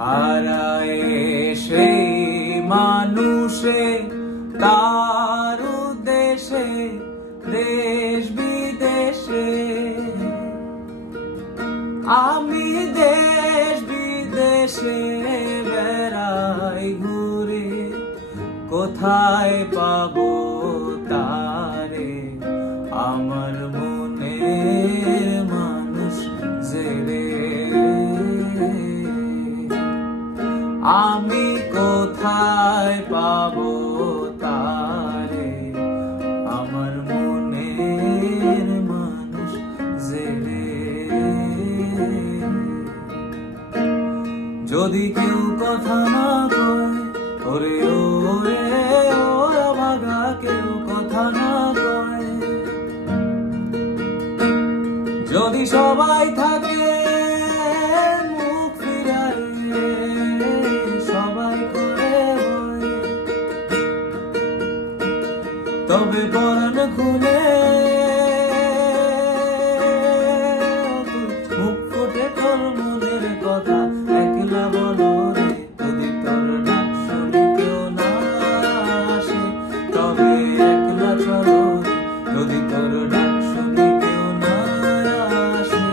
হারায় সেই মানুষে তার উদ্দেশে দেশ বিদেশে। আমি দেশ বিদেশে বেড়াই ঘুরে, কোথায় পাবো তারে আমার মনের মানুষ যে রে। আমি কোথায় পাবো তারে আমার মনের মানুষ যে রে। যদি কেউ কথা না কয় ওরে ওরে ওরা ভাগা, কেউ কথা না কয়, যদি সবাই থাকে মুখ ফিরায় সবাই করে বয়, তবে পরাণ খুলে মুখ ফুটে তোর মনের কথা একলা বলো রে। যদি তোর ডাক শুনি কেউ না আসে তবে একলা চলো রে। যদি তোর ডাক শুনি কেউ না আসে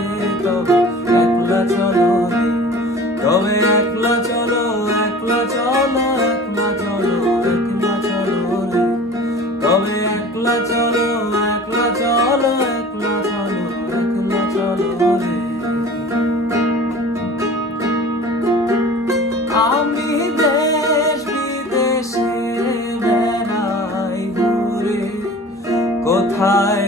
তবে একলা চলো রে। তবে একলা চলো, একলা চলো, একলা চলো, একলা চলো রে। তবে একলা চলো, একলা চলো, একলা চলো, একলা চলো রে। আমি দেশ বিদেশে বেড়াই ঘুরে, কোথায়